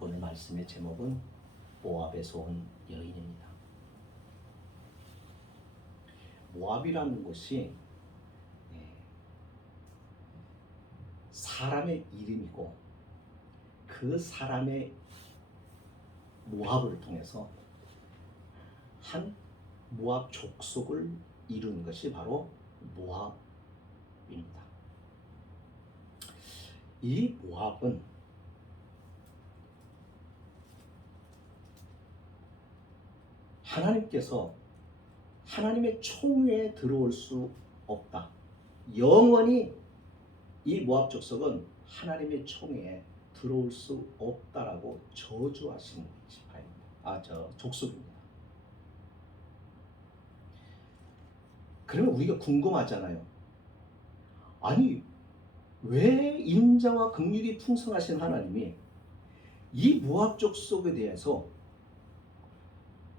오늘 말씀의 제목은 모압에서 온 여인입니다. 모압이라는 곳이 사람의 이름이고 그 사람의 모압을 통해서 한 모압 족속을 이룬 것이 바로 모압입니다. 이 모압은 하나님께서 하나님의 총회에 들어올 수 없다. 영원히 이 모압 족속은 하나님의 총회에 들어올 수 없다라고 저주하신 지파입니다. 족속입니다. 그러면 우리가 궁금하잖아요. 아니, 왜 인자와 긍휼이 풍성하신 하나님이 이 모압 족속에 대해서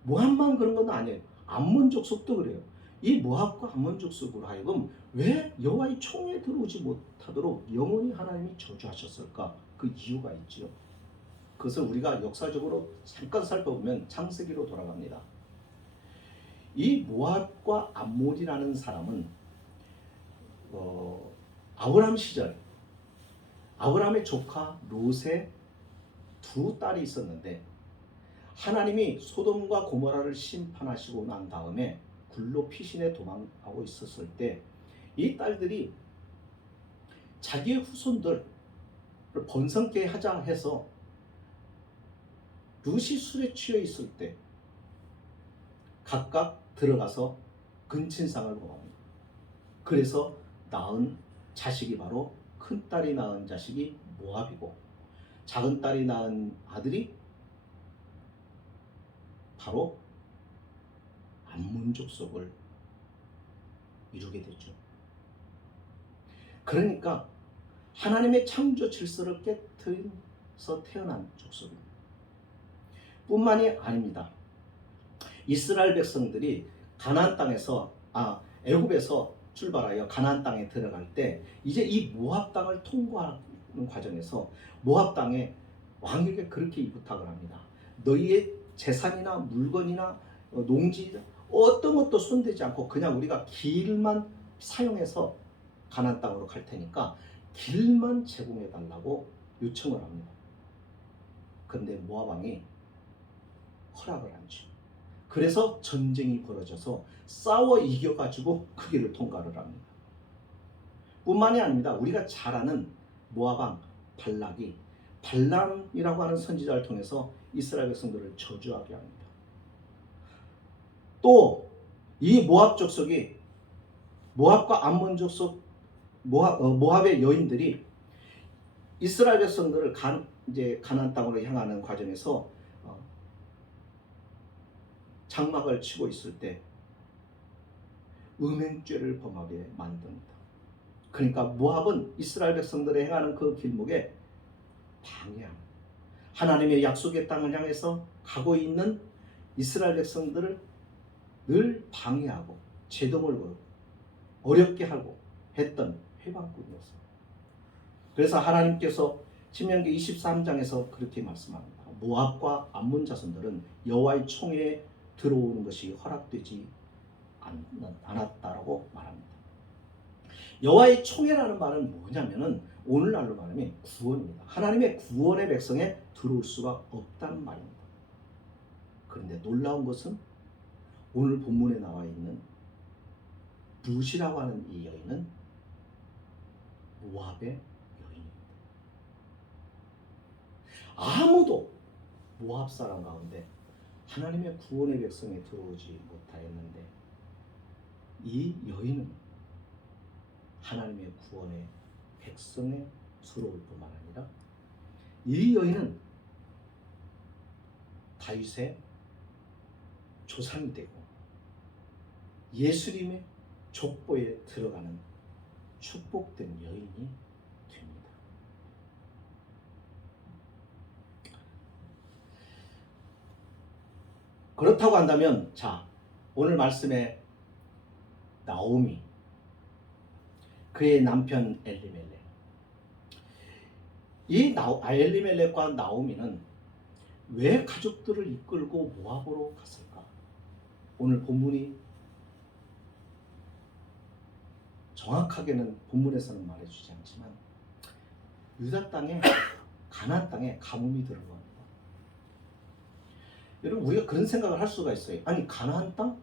모압만 그런 건 아니에요. 암몬 족속도 그래요. 이 모압과 암몬 족속으로 하여금 왜 여호와의 총회에 들어오지 못하도록 영원히 하나님이 저주하셨을까? 그 이유가 있죠. 그것을 우리가 역사적으로 잠깐 살펴보면 창세기로 돌아갑니다. 이 모압과 암몬이라는 사람은 아브라함 시절 아브라함의 조카 롯의 두 딸이 있었는데 하나님이 소돔과 고모라를 심판하시고 난 다음에 굴로 피신해 도망가고 있었을 때 이 딸들이 자기의 후손들을 번성케 하자 해서 롯이 술에 취해 있을 때 각각 들어가서 근친상을 범합니다. 그래서 낳은 자식이 바로 큰 딸이 낳은 자식이 모압이고 작은 딸이 낳은 아들이 바로 암몬 족속을 이루게 됐죠. 그러니까 하나님의 창조 질서를 깨트려서 태어난 족속입니다. 뿐만이 아닙니다. 이스라엘 백성들이 가나안 땅에서 애굽에서 출발하여 가나안 땅에 들어갈 때 이제 이 모압 땅을 통과하는 과정에서 모압 땅에 왕에게 그렇게 부탁을 합니다. 너희의 재산이나 물건이나 농지 어떤 것도 손대지 않고 그냥 우리가 길만 사용해서 가나안 땅으로 갈 테니까 길만 제공해 달라고 요청을 합니다. 그런데 모압 왕이 허락을 하죠. 그래서 전쟁이 벌어져서 싸워 이겨가지고 그 길을 통과를 합니다. 뿐만이 아닙니다. 우리가 잘 아는 모압 왕 발락이 발람이라고 하는 선지자를 통해서 이스라엘 백성들을 저주하게 합니다. 또 이 모압 족속이 모압과 암몬 족속 모압의 여인들이 이스라엘 백성들을 가나안 땅으로 향하는 과정에서 장막을 치고 있을 때 음행죄를 범하게 만듭니다. 그러니까 모압은 이스라엘 백성들이 행하는 그 길목에 방해합니다. 하나님의 약속의 땅을 향해서 가고 있는 이스라엘 백성들을 늘 방해하고 제동을 걸고 어렵게 하고 했던 회방꾼이었습니다. 그래서 하나님께서 신명기 23장에서 그렇게 말씀합니다. 모압과 암몬 자손들은 여호와의 총회에 들어오는 것이 허락되지 않았다라고 말합니다. 여호와의 총회라는 말은 뭐냐면은 오늘날로 말하면 구원입니다. 하나님의 구원의 백성에 들어올 수가 없다는 말입니다. 그런데 놀라운 것은 오늘 본문에 나와 있는 룻이라고 하는 이 여인은 모압의 여인입니다. 아무도 모압 사람 가운데 하나님의 구원의 백성에 들어오지 못하였는데 이 여인은 하나님의 구원의 백성에 들어올 뿐만 아니라 이 여인은 다윗의 조상이 되고 예수님의 족보에 들어가는 축복된 여인이 됩니다. 그렇다고 한다면 오늘 말씀에 나오미 그의 남편 엘리멜렉 이 엘리멜렉과 나오미는 왜 가족들을 이끌고 모압으로 갔을까? 오늘 본문이 정확하게는 본문에서는 말해주지 않지만 유다 땅에 가나안 땅에 가뭄이 들은 겁니다. 여러분 우리가 그런 생각을 할 수가 있어요. 아니 가나안 땅?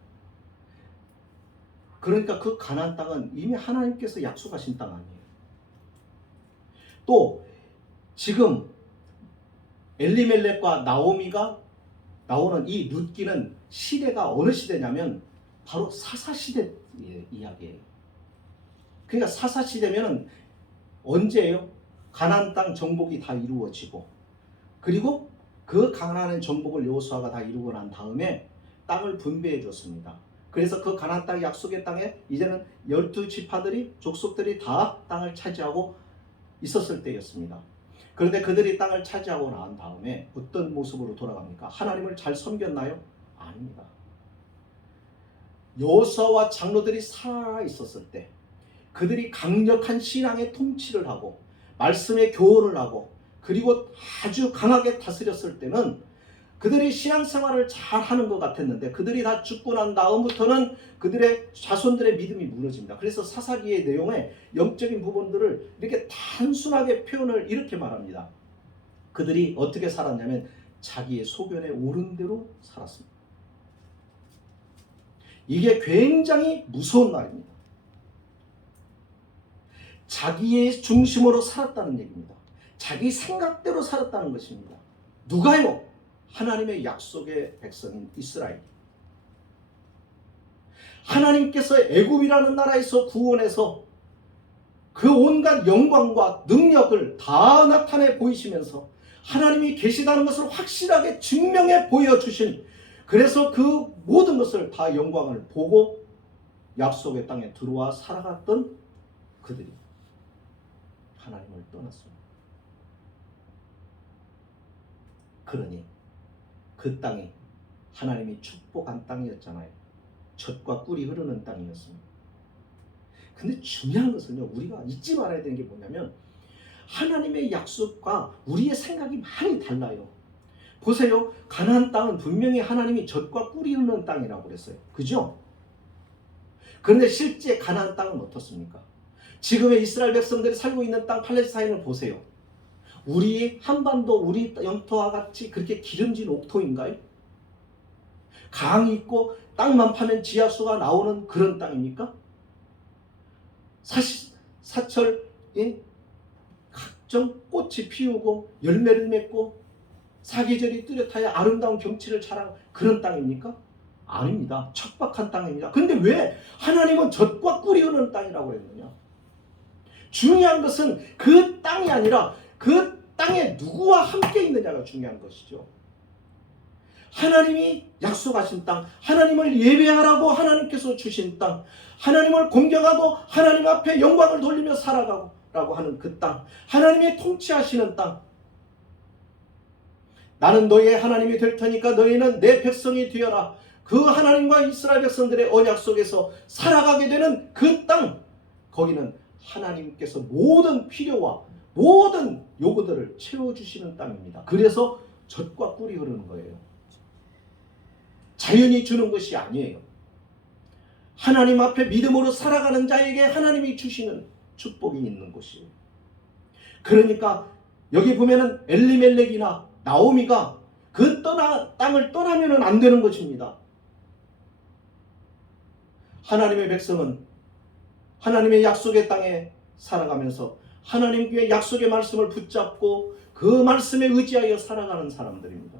그러니까 그 가나안 땅은 이미 하나님께서 약속하신 땅 아니에요. 또 지금 엘리멜렉과 나오미가 나오는 이 룻기는 시대가 어느 시대냐면 바로 사사시대 이야기예요. 그러니까 사사시대면 언제예요? 가나안 땅 정복이 다 이루어지고 그리고 그 가나안 정복을 여호수아가 다 이루고 난 다음에 땅을 분배해 줬습니다. 그래서 그 가나안 땅 약속의 땅에 이제는 12지파들이 족속들이 다 땅을 차지하고 있었을 때였습니다. 그런데 그들이 땅을 차지하고 난 다음에 어떤 모습으로 돌아갑니까? 하나님을 잘 섬겼나요? 아닙니다. 여호수아와 장로들이 살아 있었을 때 그들이 강력한 신앙의 통치를 하고 말씀의 교훈을 하고 그리고 아주 강하게 다스렸을 때는 그들이 신앙생활을 잘 하는 것 같았는데 그들이 다 죽고 난 다음부터는 그들의 자손들의 믿음이 무너집니다. 그래서 사사기의 내용의 영적인 부분들을 이렇게 단순하게 표현을 이렇게 말합니다. 그들이 어떻게 살았냐면 자기의 소견에 옳은 대로 살았습니다. 이게 굉장히 무서운 말입니다. 자기의 중심으로 살았다는 얘기입니다. 자기 생각대로 살았다는 것입니다. 누가요? 하나님의 약속의 백성인 이스라엘. 하나님께서 애굽이라는 나라에서 구원해서 그 온갖 영광과 능력을 다 나타내 보이시면서 하나님이 계시다는 것을 확실하게 증명해 보여주신, 그래서 그 모든 것을 다 영광을 보고 약속의 땅에 들어와 살아갔던 그들이 하나님을 떠났습니다. 그러니 그 땅이 하나님이 축복한 땅이었잖아요. 젖과 꿀이 흐르는 땅이었습니다. 근데 중요한 것은요, 우리가 잊지 말아야 되는 게 뭐냐면 하나님의 약속과 우리의 생각이 많이 달라요. 보세요. 가나안 땅은 분명히 하나님이 젖과 꿀이 흐르는 땅이라고 그랬어요. 그죠? 그런데 실제 가나안 땅은 어떻습니까? 지금의 이스라엘 백성들이 살고 있는 땅 팔레스타인을 보세요. 우리 한반도, 우리 영토와 같이 그렇게 기름진 옥토인가요? 강이 있고 땅만 파면 지하수가 나오는 그런 땅입니까? 사철 각종 꽃이 피우고 열매를 맺고 사계절이 뚜렷하여 아름다운 경치를 자랑 그런 땅입니까? 아닙니다. 척박한 땅입니다. 그런데 왜 하나님은 젖과 꿀이 흐르는 땅이라고 했느냐? 중요한 것은 그 땅이 아니라 그 땅에 누구와 함께 있느냐가 중요한 것이죠. 하나님이 약속하신 땅, 하나님을 예배하라고 하나님께서 주신 땅, 하나님을 공경하고 하나님 앞에 영광을 돌리며 살아가고 라고 하는 그 땅, 하나님이 통치하시는 땅. 나는 너희의 하나님이 될 테니까 너희는 내 백성이 되어라. 그 하나님과 이스라엘 백성들의 언약 속에서 살아가게 되는 그 땅, 거기는 하나님께서 모든 필요와 모든 요구들을 채워주시는 땅입니다. 그래서 젖과 꿀이 흐르는 거예요. 자연이 주는 것이 아니에요. 하나님 앞에 믿음으로 살아가는 자에게 하나님이 주시는 축복이 있는 곳이에요. 그러니까 여기 보면은 엘리멜렉이나 나오미가 그 땅을 떠나면 안 되는 것입니다. 하나님의 백성은 하나님의 약속의 땅에 살아가면서 하나님의 약속의 말씀을 붙잡고 그 말씀에 의지하여 살아가는 사람들입니다.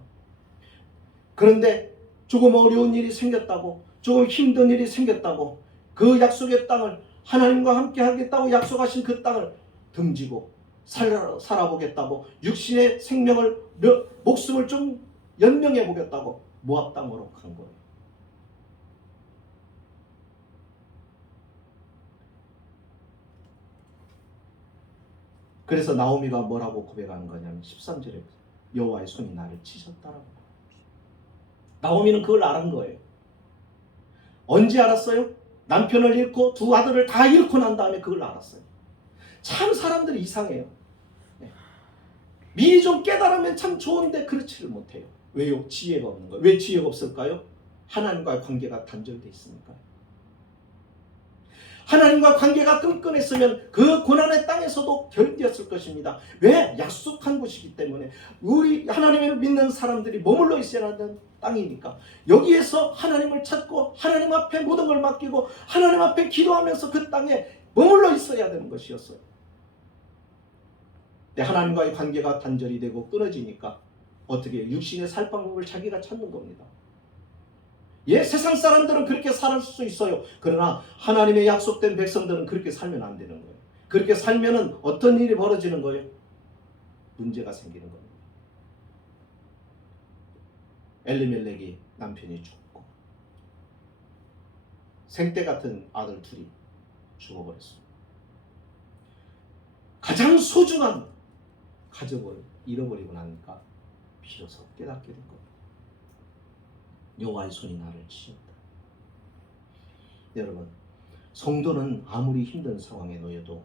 그런데 조금 어려운 일이 생겼다고, 조금 힘든 일이 생겼다고, 그 약속의 땅을 하나님과 함께 하겠다고 약속하신 그 땅을 등지고 살아보겠다고, 육신의 생명을, 목숨을 좀 연명해 보겠다고 모압 땅으로 간 거예요. 그래서 나오미가 뭐라고 고백하는 거냐면 13절에 여호와의 손이 나를 치셨다라고. 나오미는 그걸 알은 거예요. 언제 알았어요? 남편을 잃고 두 아들을 다 잃고 난 다음에 그걸 알았어요. 참 사람들이 이상해요. 미리 좀 깨달으면 참 좋은데 그렇지를 못해요. 왜요? 지혜가 없는 거예요. 왜 지혜가 없을까요? 하나님과의 관계가 단절되어 있으니까요. 하나님과 관계가 끈끈했으면 그 고난의 땅에서도 견뎠을 것입니다. 왜? 약속한 곳이기 때문에. 우리 하나님을 믿는 사람들이 머물러 있어야 하는 땅이니까. 여기에서 하나님을 찾고 하나님 앞에 모든 걸 맡기고 하나님 앞에 기도하면서 그 땅에 머물러 있어야 되는 것이었어요. 하나님과의 관계가 단절이 되고 끊어지니까 어떻게 육신의 살 방법을 자기가 찾는 겁니다. 예, 세상 사람들은 그렇게 살 수 있어요. 그러나 하나님의 약속된 백성들은 그렇게 살면 안 되는 거예요. 그렇게 살면은 어떤 일이 벌어지는 거예요? 문제가 생기는 겁니다. 엘리멜렉이 남편이 죽고 생떼 같은 아들 둘이 죽어버렸습니다. 가장 소중한 가족을 잃어버리고 나니까 비로소 깨닫게 된 겁니다. 여호와의 손이 나를 치셨다. 여러분, 성도는 아무리 힘든 상황에 놓여도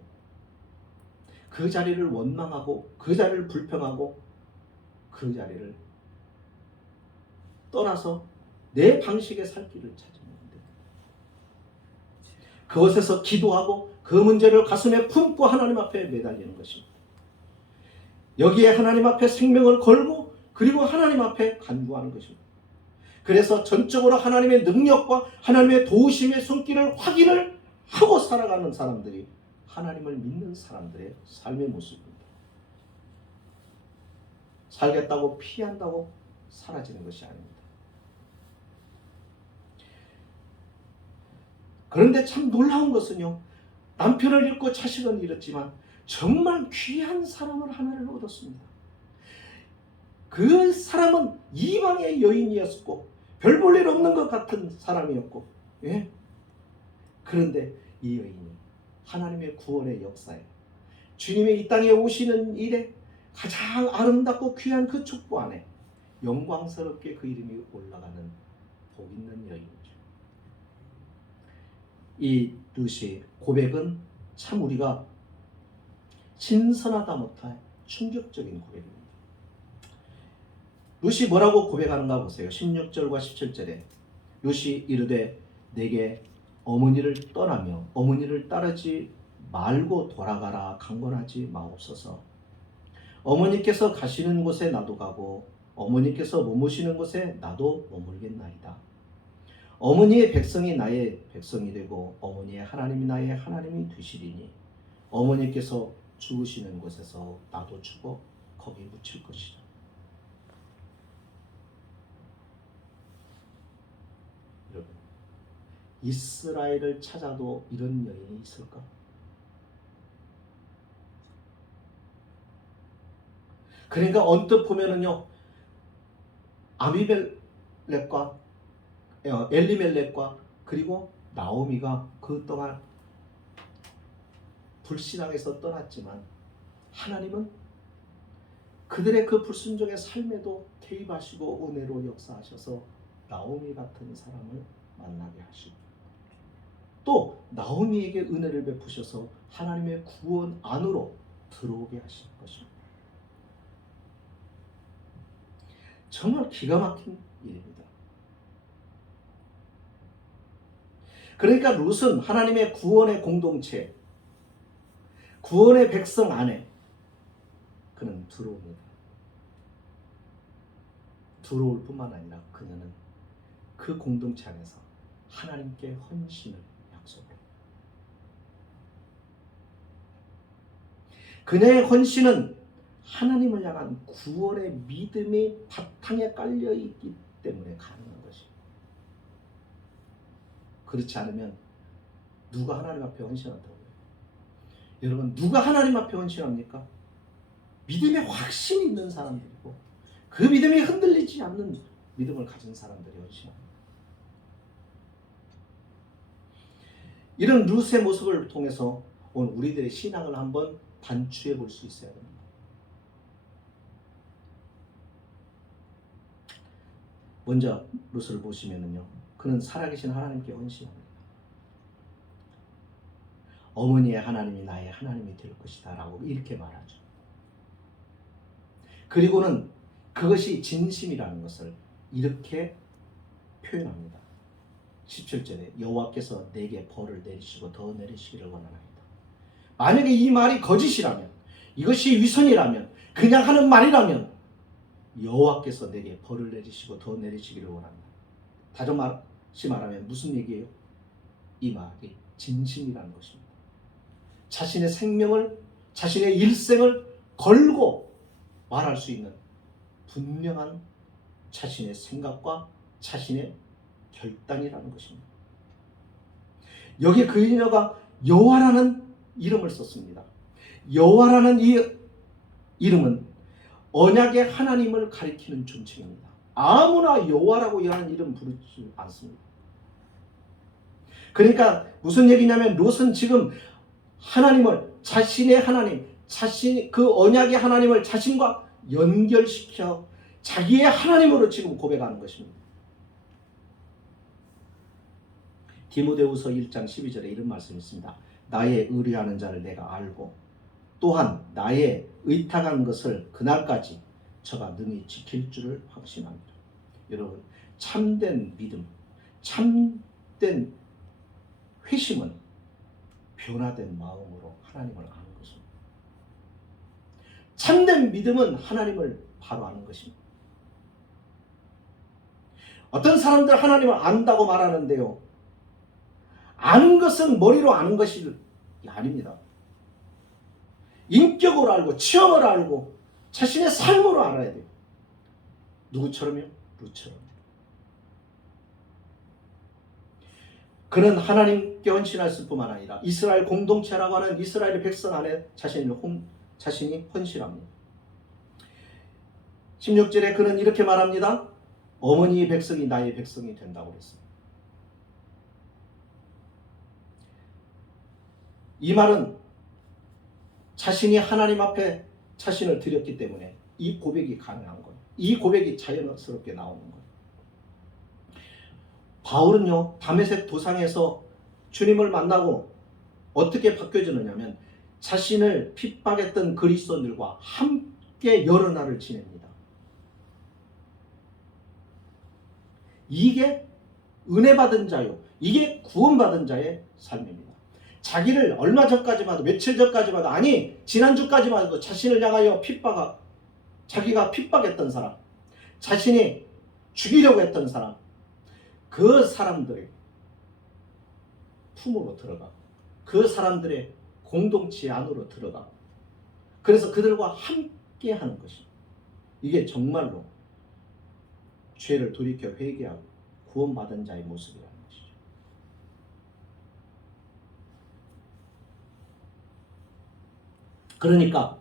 그 자리를 원망하고 그 자리를 불평하고 그 자리를 떠나서 내 방식의 살 길을 찾으면 됩니다. 그곳에서 기도하고 그 문제를 가슴에 품고 하나님 앞에 매달리는 것입니다. 여기에 하나님 앞에 생명을 걸고 그리고 하나님 앞에 간구하는 것입니다. 그래서 전적으로 하나님의 능력과 하나님의 도우심의 손길을 확인을 하고 살아가는 사람들이 하나님을 믿는 사람들의 삶의 모습입니다. 살겠다고 피한다고 사라지는 것이 아닙니다. 그런데 참 놀라운 것은요, 남편을 잃고 자식은 잃었지만 정말 귀한 사람을 하나를 얻었습니다. 그 사람은 이방의 여인이었고 별 볼 일 없는 것 같은 사람이었고, 예? 그런데 이 여인이 하나님의 구원의 역사에 주님의 이 땅에 오시는 일에 가장 아름답고 귀한 그 축복 안에 영광스럽게 그 이름이 올라가는 복 있는 여인이죠. 이 룻의 고백은 참 우리가 신선하다 못할 충격적인 고백입니다. 룻이 뭐라고 고백하는가 보세요. 16절과 17절에 룻이 이르되 내게 어머니를 떠나며 어머니를 따르지 말고 돌아가라 강권하지 마옵소서. 어머니께서 가시는 곳에 나도 가고 어머니께서 머무시는 곳에 나도 머물겠나이다. 어머니의 백성이 나의 백성이 되고 어머니의 하나님이 나의 하나님이 되시리니 어머니께서 죽으시는 곳에서 나도 죽어 거기 묻힐 것이다. 여러분, 이스라엘을 찾아도 이런 여인이 있을까? 그러니까 언뜻 보면은요, 아비멜렉과 엘리멜렉과 그리고 나오미가 그동안 불신앙에서 떠났지만 하나님은 그들의 그 불순종의 삶에도 개입하시고 은혜로 역사하셔서 나오미 같은 사람을 만나게 하시고 또 나오미에게 은혜를 베푸셔서 하나님의 구원 안으로 들어오게 하신 것입니다. 정말 기가 막힌 일입니다. 그러니까 룻은 하나님의 구원의 공동체, 구원의 백성 안에 그는 들어옵니다. 들어올 뿐만 아니라 그녀는 그 공동체 안에서 하나님께 헌신을 약속해요. 그녀의 헌신은 하나님을 향한 구원의 믿음이 바탕에 깔려있기 때문에 가능한 것입니다. 그렇지 않으면 누가 하나님 앞에 헌신한다고요? 여러분, 누가 하나님 앞에 헌신합니까? 믿음에 확신이 있는 사람들이고 그 믿음이 흔들리지 않는 믿음을 가진 사람들이 헌신합니다. 이런 룻의 모습을 통해서 오늘 우리들의 신앙을 한번 반추해 볼 수 있어야 됩니다. 먼저 룻을 보시면은요, 그는 살아계신 하나님께 헌신합니다. 어머니의 하나님이 나의 하나님이 될 것이다 라고 이렇게 말하죠. 그리고는 그것이 진심이라는 것을 이렇게 표현합니다. 17절에 여호와께서 내게 벌을 내리시고 더 내리시기를 원하나이다. 만약에 이 말이 거짓이라면, 이것이 위선이라면, 그냥 하는 말이라면 여호와께서 내게 벌을 내리시고 더 내리시기를 원한다. 다시 말하면 무슨 얘기예요? 이 말이 진심이라는 것입니다. 자신의 생명을, 자신의 일생을 걸고 말할 수 있는 분명한 자신의 생각과 자신의 결단이라는 것입니다. 여기 그녀가 여호와라는 이름을 썼습니다. 여호와라는 이 이름은 언약의 하나님을 가리키는 존칭입니다. 아무나 여호와라고 하는 이름 부르지 않습니다. 그러니까 무슨 얘기냐면 롯은 지금 하나님을, 자신의 하나님, 그 언약의 하나님을 자신과 연결시켜 자기의 하나님으로 지금 고백하는 것입니다. 디모데후서 1장 12절에 이런 말씀이 있습니다. 나의 의뢰하는 자를 내가 알고 또한 나의 의탁한 것을 그날까지 저가 능히 지킬 줄을 확신합니다. 여러분, 참된 믿음, 참된 회심은 변화된 마음으로 하나님을 아는 것입니다. 참된 믿음은 하나님을 바로 아는 것입니다. 어떤 사람들 하나님을 안다고 말하는데요, 아는 것은 머리로 아는 것이 아닙니다. 인격으로 알고 체험으로 알고 자신의 삶으로 알아야 돼요. 누구처럼요? 룻처럼. 그는 하나님께 헌신했을 뿐만 아니라 이스라엘 공동체라고 하는 이스라엘의 백성 안에 자신이 헌신합니다. 16절에 그는 이렇게 말합니다. 어머니의 백성이 나의 백성이 된다고 그랬습니다. 이 말은 자신이 하나님 앞에 자신을 드렸기 때문에 이 고백이 가능한 거예요. 이 고백이 자연스럽게 나오는 거예요. 바울은요, 다메섹 도상에서 주님을 만나고 어떻게 바뀌어지느냐면 자신을 핍박했던 그리스도인들과 함께 여러 날을 지냅니다. 이게 은혜 받은 자요, 이게 구원받은 자의 삶입니다. 자기를 얼마 전까지만 해도, 며칠 전까지만 해도, 아니 지난주까지만 해도 자신을 향하여 자기가 핍박했던 사람, 자신이 죽이려고 했던 사람, 그 사람들의 품으로 들어가, 그 사람들의 공동체 안으로 들어가, 그래서 그들과 함께 하는 것입니다. 이게 정말로 죄를 돌이켜 회개하고 구원받은 자의 모습이라는 것이죠. 그러니까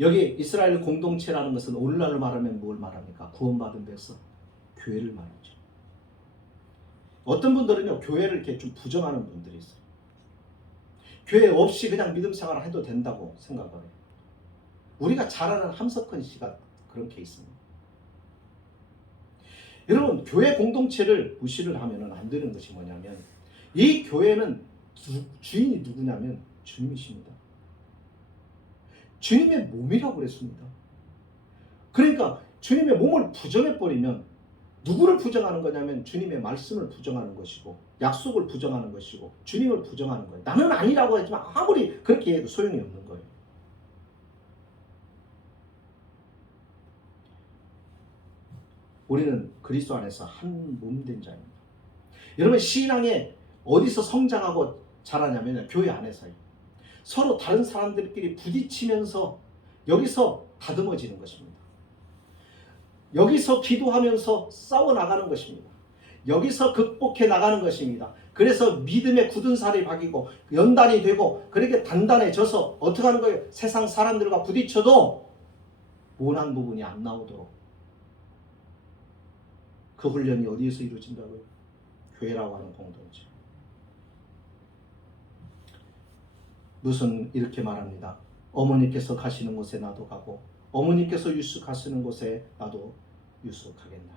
여기 이스라엘 공동체라는 것은 오늘날로 말하면 뭘 말합니까? 구원받은 백성, 교회를 말하죠. 어떤 분들은요, 교회를 이렇게 좀 부정하는 분들이 있어요. 교회 없이 그냥 믿음 생활을 해도 된다고 생각을 해요. 우리가 잘 아는 함석헌 씨가 그런 케이스입니다. 여러분, 교회 공동체를 무시를 하면 안 되는 것이 뭐냐면, 이 교회는 주인이 누구냐면 주님이십니다. 주님의 몸이라고 그랬습니다. 그러니까 주님의 몸을 부정해버리면 누구를 부정하는 거냐면 주님의 말씀을 부정하는 것이고, 약속을 부정하는 것이고, 주님을 부정하는 거예요. 나는 아니라고 하지만 아무리 그렇게 해도 소용이 없는 거예요. 우리는 그리스도 안에서 한 몸 된 자입니다. 여러분, 신앙에 어디서 성장하고 자라냐면 교회 안에서요. 서로 다른 사람들끼리 부딪히면서 여기서 다듬어지는 것입니다. 여기서 기도하면서 싸워나가는 것입니다. 여기서 극복해 나가는 것입니다. 그래서 믿음의 굳은 살이 박이고 연단이 되고 그렇게 단단해져서 어떻게 하는 거예요? 세상 사람들과 부딪혀도 모난 부분이 안 나오도록. 그 훈련이 어디에서 이루어진다고요? 교회라고 하는 공동체. 룻은 이렇게 말합니다. 어머니께서 가시는 곳에 나도 가고 어머니께서 유숙하시는 곳에 나도 유숙하겠나이다.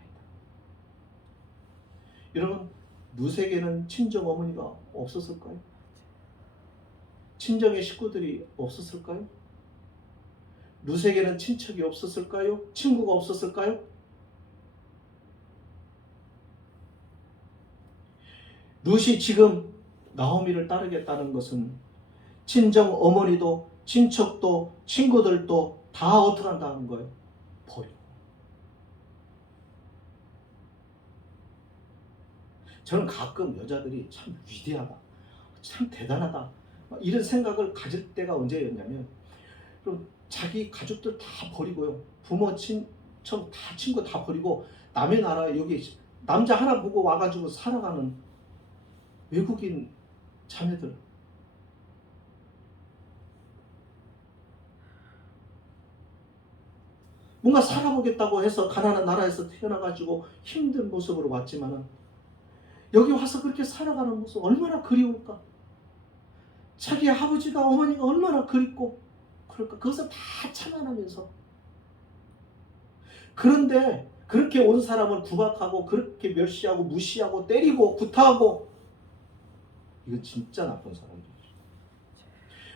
여러분, 룻에게는 친정 어머니가 없었을까요? 친정의 식구들이 없었을까요? 룻에게는 친척이 없었을까요? 친구가 없었을까요? 룻이 지금 나오미를 따르겠다는 것은 친정 어머니도 친척도 친구들도 다 어떻게 한다는 거예요? 버리고. 저는 가끔 여자들이 참 위대하다, 참 대단하다 이런 생각을 가질 때가 언제였냐면, 그럼 자기 가족들 다 버리고요, 부모 친척 다 친구 다 버리고 남의 나라에 여기 남자 하나 보고 와가지고 살아가는 외국인 자매들, 뭔가 살아보겠다고 해서 가난한 나라에서 태어나가지고 힘든 모습으로 왔지만은 여기 와서 그렇게 살아가는 모습 얼마나 그리울까? 자기 아버지가 어머니가 얼마나 그립고 그럴까? 그것을 다 참아내면서. 그런데 그렇게 온 사람을 구박하고 그렇게 멸시하고 무시하고 때리고 구타하고, 이건 진짜 나쁜 사람들이죠.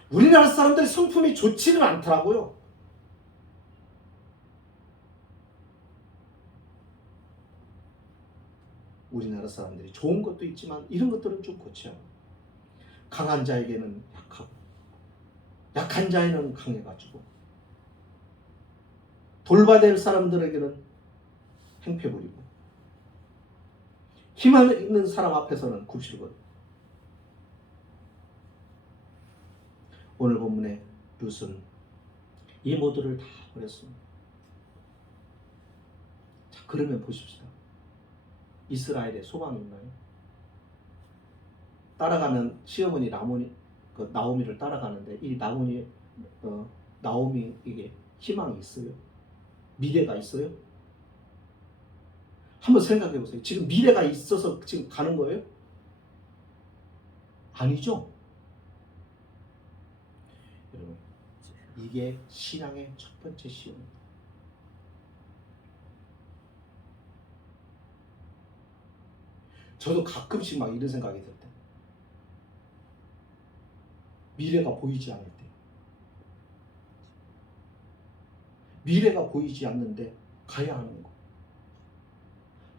우리나라 사람들이 성품이 좋지는 않더라고요. 우리나라 사람들이 좋은 것도 있지만 이런 것들은 좀 고쳐야 합니다. 강한 자에게는 약하고 약한 자에는 강해가지고 돌봐야 될 사람들에게는 행패 부리고 힘 있는 사람 앞에서는 굽실거리고. 오늘 본문의 룻은 이 모두를 다 버렸습니다. 자, 그러면 보십시다. 이스라엘에 소망이 있나요? 따라가는 시어머니 나오미를 따라가는데 이 나오미에게 희망이 있어요? 미래가 있어요? 한번 생각해 보세요. 지금 미래가 있어서 지금 가는 거예요? 아니죠. 여러분, 이게 신앙의 첫 번째 시험입니다. 저도 가끔씩 막 이런 생각이 들 때, 미래가 보이지 않을 때, 미래가 보이지 않는데 가야 하는 거,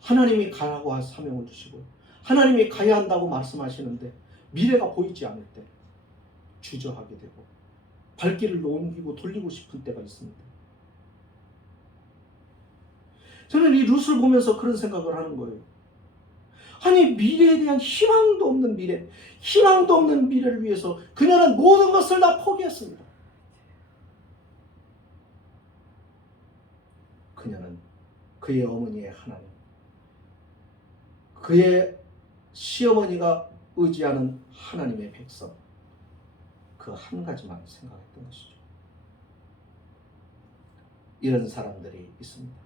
하나님이 가라고 사명을 주시고 하나님이 가야 한다고 말씀하시는데 미래가 보이지 않을 때 주저하게 되고 발길을 옮기고 돌리고 싶은 때가 있습니다. 저는 이 룻을 보면서 그런 생각을 하는 거예요. 아니, 미래에 대한 희망도 없는 미래, 희망도 없는 미래를 위해서 그녀는 모든 것을 다 포기했습니다. 그녀는 그의 어머니의 하나님, 그의 시어머니가 의지하는 하나님의 백성, 그 한 가지만 생각했던 것이죠. 이런 사람들이 있습니다.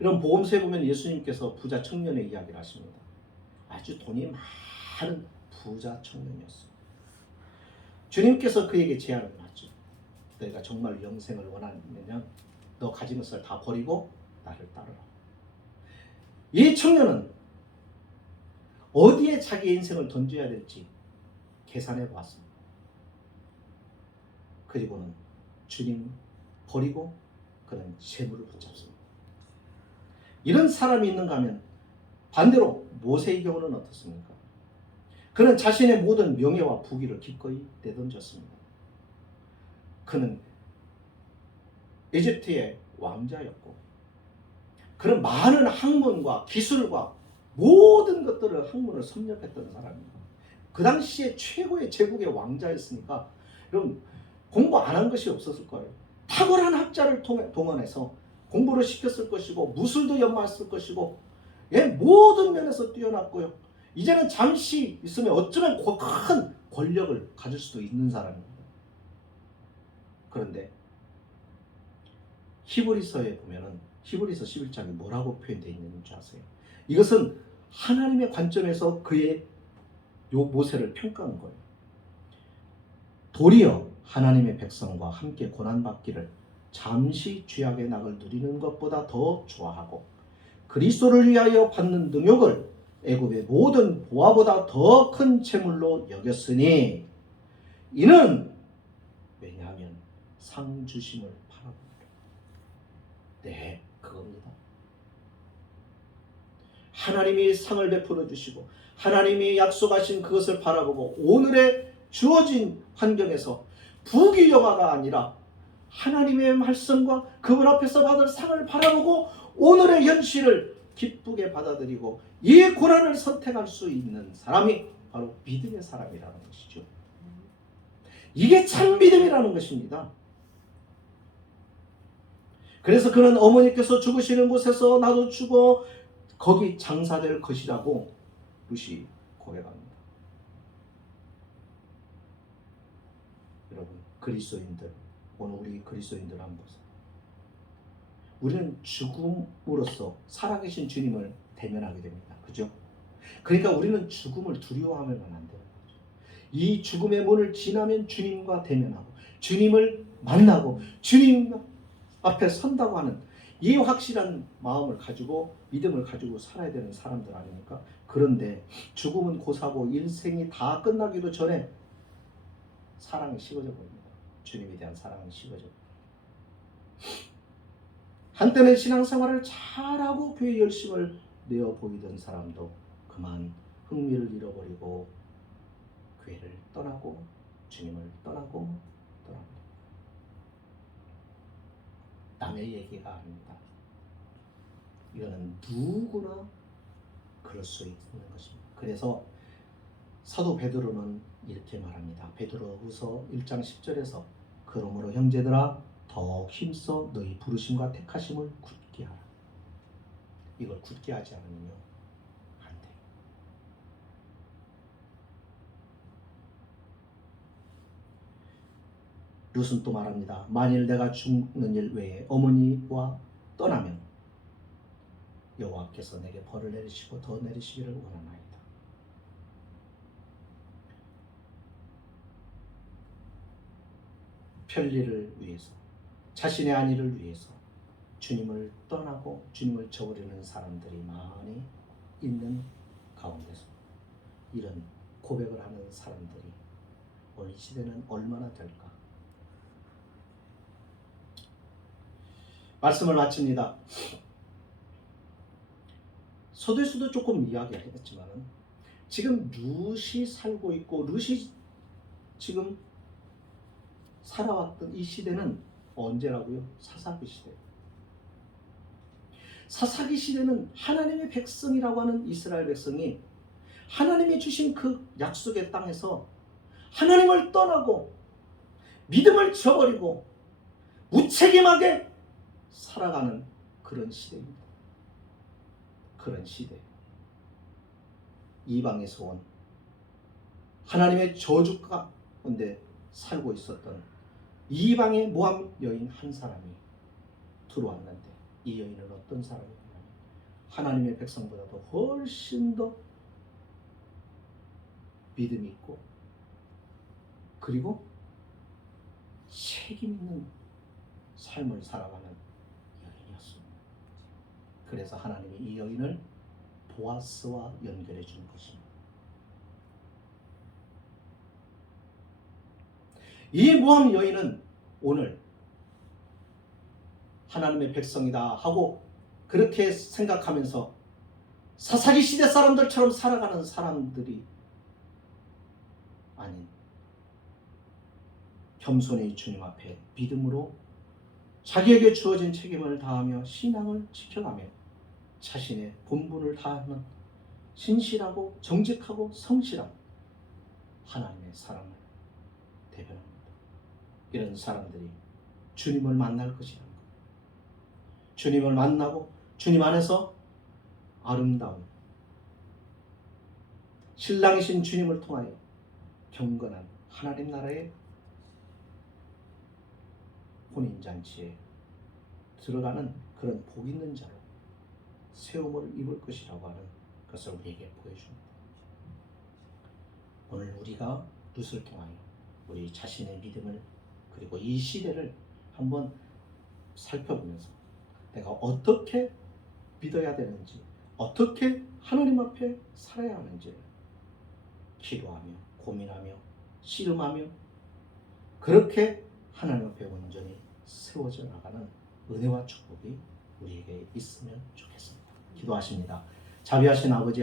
이런 복음서에 보면 예수님께서 부자 청년의 이야기를 하십니다. 아주 돈이 많은 부자 청년이었어요. 주님께서 그에게 제안을 하죠. 너희가 정말 영생을 원하느냐? 너 가진 것을 다 버리고 나를 따르라. 이 청년은 어디에 자기 인생을 던져야 될지 계산해 보았습니다. 그리고는 주님 버리고 그는 재물을 붙잡습니다. 이런 사람이 있는가 하면 반대로 모세의 경우는 어떻습니까? 그는 자신의 모든 명예와 부귀를 기꺼이 내던졌습니다. 그는 이집트의 왕자였고 그는 많은 학문과 기술과 모든 것들을 학문을 섭렵했던 사람입니다. 그 당시에 최고의 제국의 왕자였으니까 여러분 공부 안 한 것이 없었을 거예요. 탁월한 학자를 동원해서 공부를 시켰을 것이고 무술도 연마했을 것이고 모든 면에서 뛰어났고요. 이제는 잠시 있으면 어쩌면 큰 권력을 가질 수도 있는 사람입니다. 그런데 히브리서에 보면은 히브리서 11장이 뭐라고 표현되어 있는 줄 아세요? 이것은 하나님의 관점에서 그의 요 모세를 평가한 거예요. 도리어 하나님의 백성과 함께 고난받기를 잠시 죄악의 낙을 누리는 것보다 더 좋아하고 그리스도를 위하여 받는 능욕을 애굽의 모든 보화보다 더 큰 재물로 여겼으니 이는 왜냐 상 주심을 바라봅니다. 네, 그겁니다. 하나님이 상을 베풀어 주시고 하나님이 약속하신 그것을 바라보고 오늘의 주어진 환경에서 부귀영화가 아니라 하나님의 말씀과 그분 앞에서 받을 상을 바라보고 오늘의 현실을 기쁘게 받아들이고 이 고난을 선택할 수 있는 사람이 바로 믿음의 사람이라는 것이죠. 이게 참 믿음이라는 것입니다. 그래서 그는 어머니께서 죽으시는 곳에서 나도 죽어 거기 장사될 것이라고 룻이 고백합니다. 여러분, 그리스도인들, 오늘 우리 그리스도인들 한번 보세요. 우리는 죽음으로써 살아계신 주님을 대면하게 됩니다. 그죠? 그러니까 우리는 죽음을 두려워하면 안 돼요. 이 죽음의 문을 지나면 주님과 대면하고 주님을 만나고 주님 앞에 선다고 하는 이 확실한 마음을 가지고 믿음을 가지고 살아야 되는 사람들 아닙니까? 그런데 죽음은 고사고 인생이 다 끝나기도 전에 사랑이 식어져 버립니다. 주님에 대한 사랑이 식어져 버립니다. 한때는 신앙생활을 잘하고 교회 열심을 내어 보이던 사람도 그만 흥미를 잃어버리고 교회를 떠나고 주님을 떠나고 떠납니다. 남의 얘기가 아닙니다. 이거는 누구나 그럴 수 있는 것입니다. 그래서 사도 베드로는 이렇게 말합니다. 베드로후서 1장 10절에서 그러므로 형제들아 더욱 힘써 너희 부르심과 택하심을 굳게 하라. 이걸 굳게 하지 않으면 안 돼. 룻은 또 말합니다. 만일 내가 죽는 일 외에 어머니와 떠나면 여호와께서 내게 벌을 내리시고 더 내리시기를 원하나이다. 편리를 위해서, 자신의 안위를 위해서 주님을 떠나고 주님을 저버리는 사람들이 많이 있는 가운데서 이런 고백을 하는 사람들이 오늘 시대는 얼마나 될까? 말씀을 마칩니다. 서두에서도 조금 이야기했지만 지금 룻이 살고 있고 룻이 지금 살아왔던 이 시대는 언제라고요? 사사기 시대. 사사기 시대는 하나님의 백성이라고 하는 이스라엘 백성이 하나님이 주신 그 약속의 땅에서 하나님을 떠나고 믿음을 저버리고 무책임하게 살아가는 그런 시대입니다. 그런 시대. 이방에서 온 하나님의 저주 가운데 살고 있었던 이방의 모함 여인 한 사람이 들어왔는데 이 여인은 어떤 사람이냐면 하나님의 백성보다도 훨씬 더 믿음이 있고 그리고 책임 있는 삶을 살아가는 여인이었습니다. 그래서 하나님이 이 여인을 보아스와 연결해 준 것입니다. 이 모함 여인은 오늘 하나님의 백성이다 하고 그렇게 생각하면서 사사기 시대 사람들처럼 살아가는 사람들이 아닌 겸손히 주님 앞에 믿음으로 자기에게 주어진 책임을 다하며 신앙을 지켜가며 자신의 본분을 다하는 신실하고 정직하고 성실한 하나님의 사람을 대변합니다. 이런 사람들이 주님을 만날 것이라는 것. 주님을 만나고 주님 안에서 아름다운 신랑이신 주님을 통하여 경건한 하나님 나라의 혼인잔치에 들어가는 그런 복 있는 자로 세움을 입을 것이라고 하는 것을 우리에게 보여줍니다. 오늘 우리가 룻을 통하여 우리 자신의 믿음을 그리고 이 시대를 한번 살펴보면서 내가 어떻게 믿어야 되는지 어떻게 하나님 앞에 살아야 하는지를 기도하며 고민하며 씨름하며 그렇게 하나님 앞에 온전히 세워져 나가는 은혜와 축복이 우리에게 있으면 좋겠습니다. 기도하십니다. 자비하신 아버지